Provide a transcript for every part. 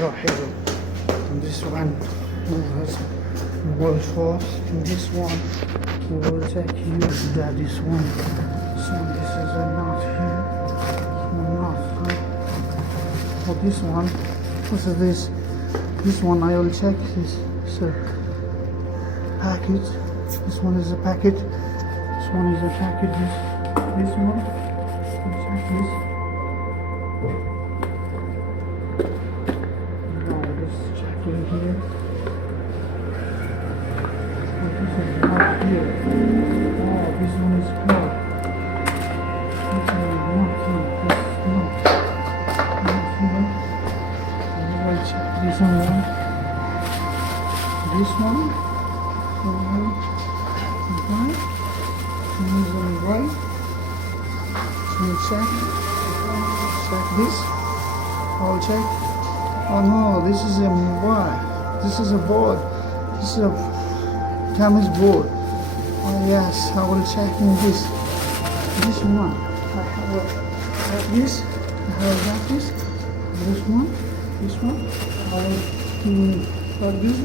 𝗏𝗃𝗀. And this one was world force. And this one we will check here that this one. So this is a knot here. One knot here. For this one, what is this? This one I will check this. So package. This one is a package. This one is a package. This one. Check this. Now this checking here. Oh, this is not here. Oh, this one is clear. This one is not here. This is not here. I will check this one. This one. Right. Right. So check this. I'll check. Oh no, this is a mobile. This is a board. This is a damaged board. Oh yes, I will check in this. This one. I have this. I have this. This one. This one. I will this.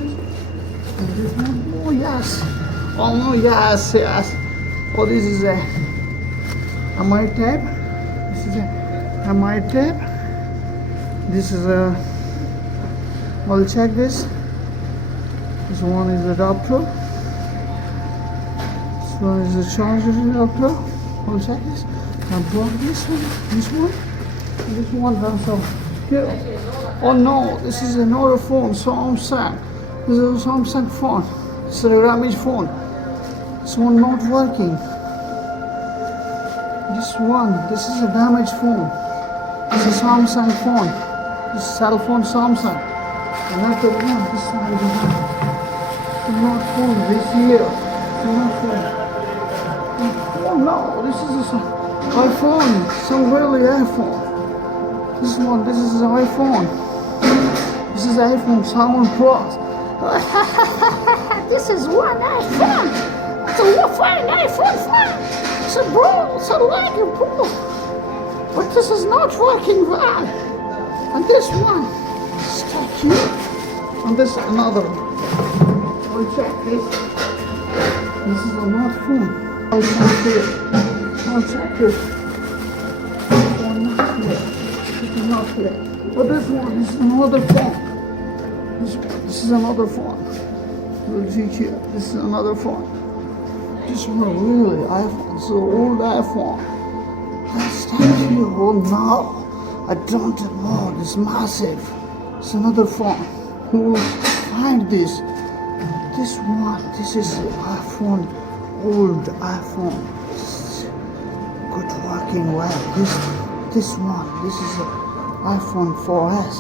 And this one. Oh yes. Oh no, yes, yes. Oh, this is a MI tape. This is a MI tape. This is a. I'll check this. This one is the adapter. This one is the charger adapter. I'll check this. I brought this one. This one. This one also here. Oh no, this is another phone. Samsung. This is a Samsung phone. It's a damaged phone. This one not working. This is a damaged phone. This is a Samsung phone. This is cell phone Samsung. Another one, this one is not phone. This here, not phone. Oh no, this is an iPhone. Some really iPhone. This is an iPhone. This is iPhone 7 Plus. This is one iPhone. It's a fine iPhone phone. It's a bro. It's a like a bro. But this is not working well. And this one, stuck here. And this another. I'll check this. This is another phone. I'll check here. I'll check this. This one not here. This is not here. But this one is another phone. This is another phone. You'll see here. This is another phone. This one really iPhone. It's an old iPhone. Let's take here. Oh no. I don't know. It's massive. It's another phone. Who will find this? This one. This is iPhone. Old iPhone. It's good working well. This one. This is an iPhone 4S.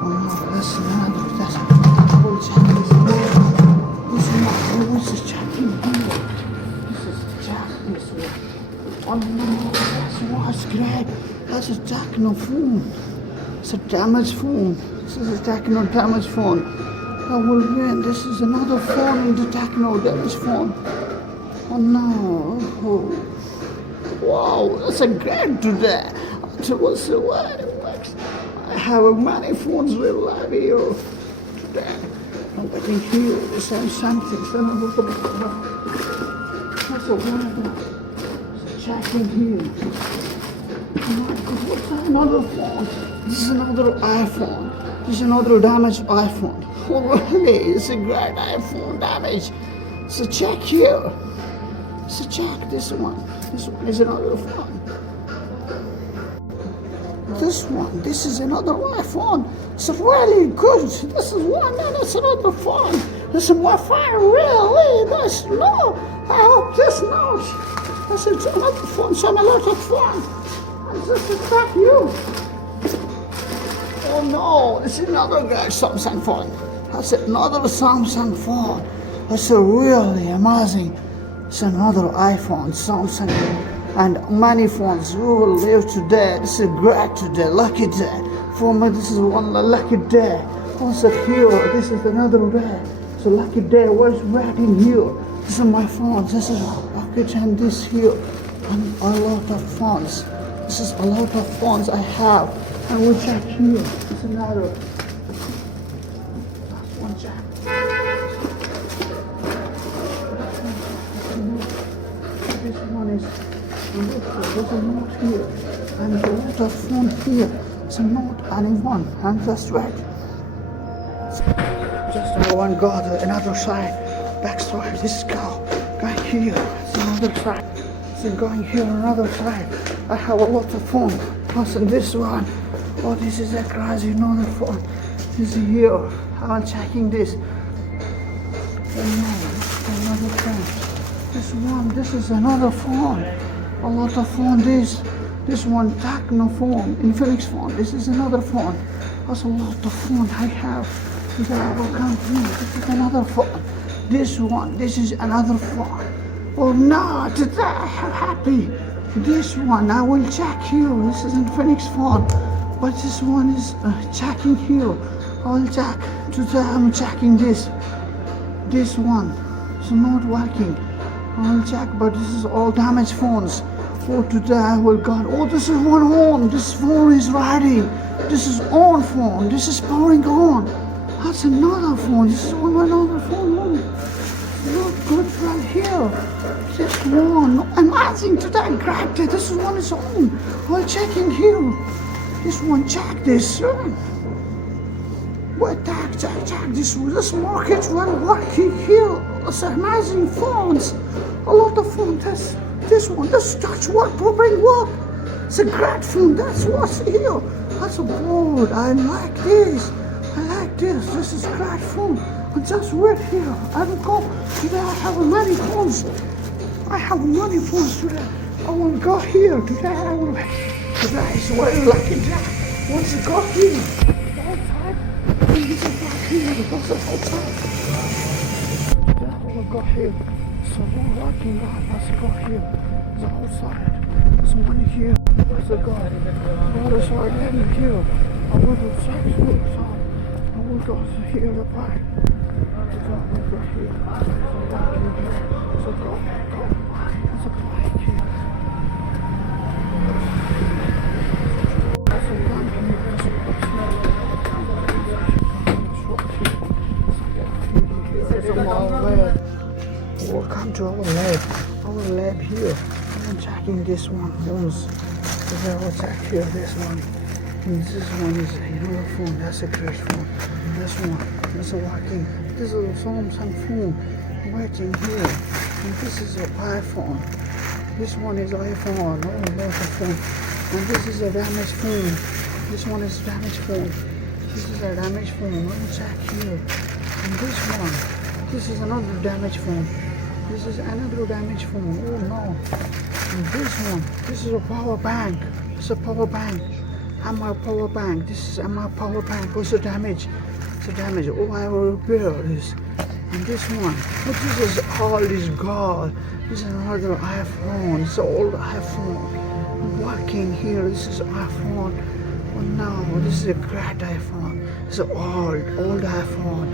Oh no, that's another. We'll check this here. This one, I was just checking here. This is check this one. Oh no, that's great. That's a Techno phone. It's a damaged phone. This is a Techno damaged phone. I will win. This is another phone in the Techno damaged phone. Oh no. Oh. Wow, that's a great today. I have many phones will live here today. I'm getting here. This is something. That's a one. Checking here. What's another phone? This is another iPhone. This is another damaged iPhone. Oh really? It's a great iPhone damage. So check here. So check this one. This one is another phone. This one. This is another iPhone. It's really good. This is one and it's another phone. This is my phone really. That's no. I hope this not. This is another phone. So I'm a lot of fun. This is not you. Oh no, this is another great Samsung phone. That's another Samsung phone. That's a really amazing. It's another iPhone, Samsung, and many phones. We will live today. This is great today, lucky day. For me, this is one lucky day. Also here, this is another day. It's a lucky day. What's waiting here? This is my phone. This is lucky day, and this here, and a lot of phones. This is a lot of phones I have. I will check here. It's another. That's one check. This one is. There's a note here. And there's a phone here. It's a note and one. And just right. Just one got another side. Back side. This is going here. It's another side. It's going here another side. I have a lot of phone. Also this one. Oh, this is a crazy another phone. This is here. I'm checking this. Another phone. This is another phone. A lot of phone. This one Techno phone, Infinix phone. This is another phone. Also a lot of phone I have. This is another phone. This is another phone. Oh no, today I'm happy. This one I will check here. This is Infinix phone. But this one is checking here. I'll check. Today I'm checking this. This one is not working. I'll check, but this is all damaged phones. Oh, today I will go. Oh, this is one on. This phone is ready. This is on phone. This is powering on. That's another phone. This is another phone. Not good right here. This one. Amazing today. Great. This one is on. I'm checking here. This one, check this. Wait, check this. This market one working here. It's amazing phones. A lot of phones. This one, this touch work, proper work. It's a great phone. That's what's here. That's a board. I like this. This is great phone. And just wait here. I will go. Today I have many phones. Today. I will go here. Today is very lucky day. Once you go here, outside, this is back here because of outside. Today I will go here. So we're walking out. Let's go here. The outside. There's money here. There's a guy. God is already here. I will go check here. I will go here the back. I will go here. So go. There's a bike here. Welcome to our lab. Our lab here. I'm checking this one. I will check here this one. And this one is another phone. That's a great phone. This one is working. This is a Samsung phone waiting here. And this is an iPhone. This one is iPhone. Oh, lots of phone. And this is a damaged phone. This one is damaged phone. This is a damaged phone. Let me check here. And this is another damaged phone. This is another damaged phone. Oh no. And this is a power bank. It's a power bank. My power bank. This is my power bank. What's the damage? It's a damage. Oh, I will repair this. And this one. But this is all this gold. This is another iPhone. It's an old iPhone. Working here. This is iPhone. Oh no, this is a great iPhone. It's an old iPhone.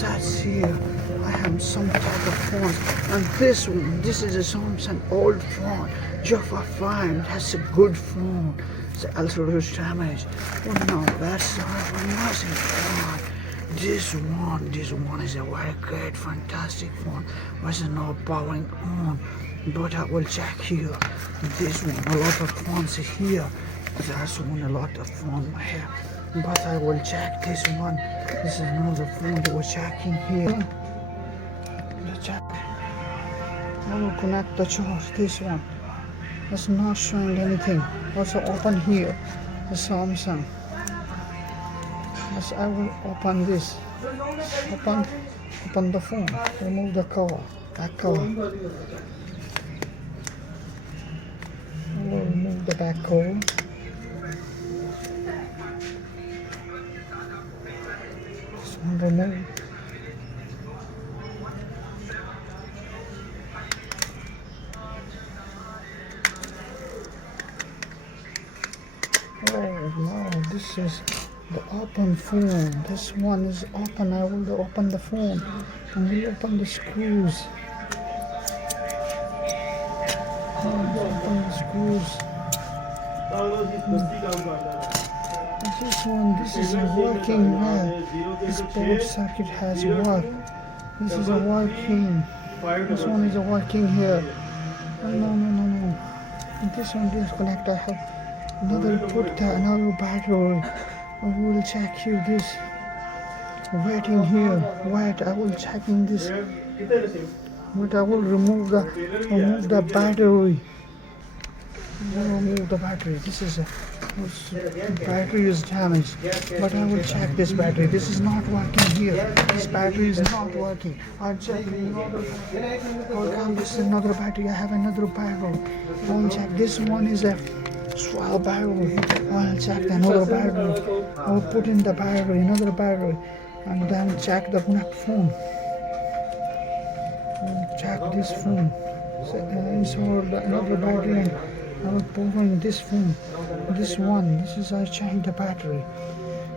That's here. I have some type of phone. And this one, this is a Samsung old phone. 𝗔23. That's a good phone. It's also damaged. Oh no, that's a amazing phone. This one is a very great, fantastic phone. It's not powering on. But I will check here. This one, a lot of phones here. That's one, a lot of phone here. But I will check this one. This is another phone that we're checking here. Let's check. I will connect the charge. This one. It's not showing anything. Also open here. The Samsung. Yes, I will open this. Open the phone. Remove the cover. Back cover. I will remove the back cover. This one remove. Oh no, this is the open phone. This one is open. I will open the phone and we'll open the screws. Open the screws. This one, this is working well. This board circuit has worked. This is a working. This one is a working here. No. This one disconnect. I have another another battery. We will check here this. Waiting here. Wait, I will check in this. But I will remove the battery. Remove the battery. This battery is damaged, but I will check this battery. This is not working here. This battery is not working. I'll check another. This is another battery. I have another battery. I will check. This one is a swell battery. I'll check another battery. I will put in the battery, another battery, and then check the phone. Check this phone. So, install another battery and I will put in this phone. This one. This is I change the battery.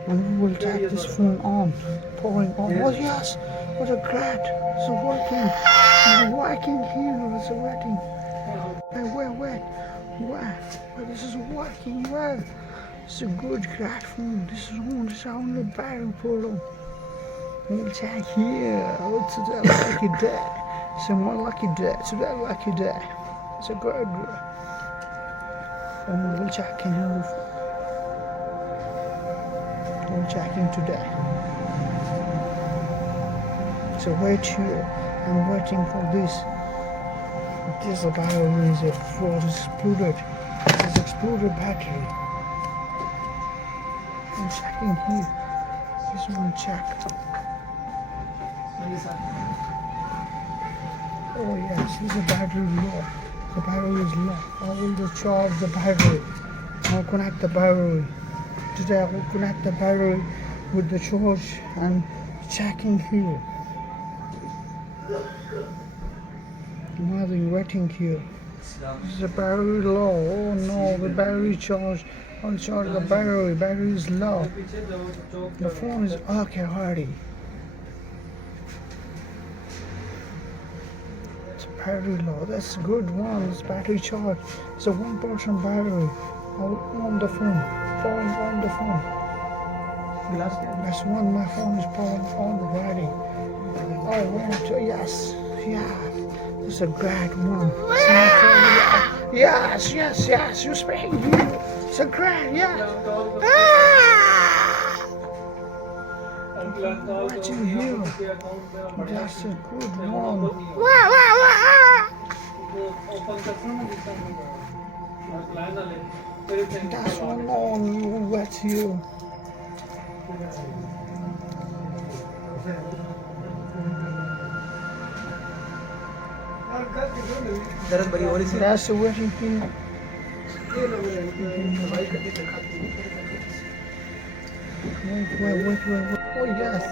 And we will take this phone on. Pouring on. Oh yes! What a great! It's working. It's working here. It's working. Wait. This is working well. It's a good great phone. This is only battery problem. We'll check here. It's a lucky day. It's a more lucky day. It's a very lucky day. It's a good day. And we'll check in here. We'll check in today. So wait here. I'm waiting for this. This battery is exploded. This is exploded battery. I'm checking here. This one checked. Oh yes, this is a battery low. The battery is low. I will just charge the battery. I'll connect the battery. Today I will connect the battery with the charge and checking here. Nothing waiting here. This is a battery low. Oh no, the battery charge. I'll charge the battery. Battery is low. The phone is okay already. Battery low, that's a good one. This battery charge. It's a 1% battery. I will on the phone. Pouring on the phone. That's one. My phone is pouring on already. Oh, 1, 2, yes. Yeah. It's a great one. Yes. You're speaking here. It's a great, yeah. Watching here. That's a good one. That's one on you. What's you? That's a waiting here. Wait. Oh yes.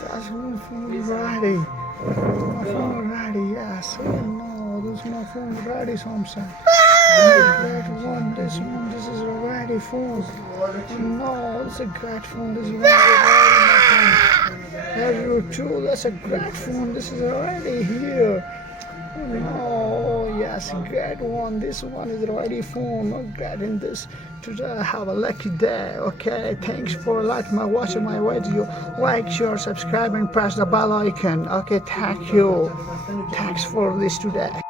That's one phone ready. My phone ready, yes. Oh no, this is my phone ready, Samsung. This one, this is a ready phone. No, it's a great phone. This is ready, my phone. 𝗙02, that's a great phone. This is already here. Oh yes, great one. This one is already phone. Not great in this. Today have a lucky day. Okay, thanks for watching my video. Like, share, subscribe, and press the bell icon. Okay, thank you. Thanks for this today.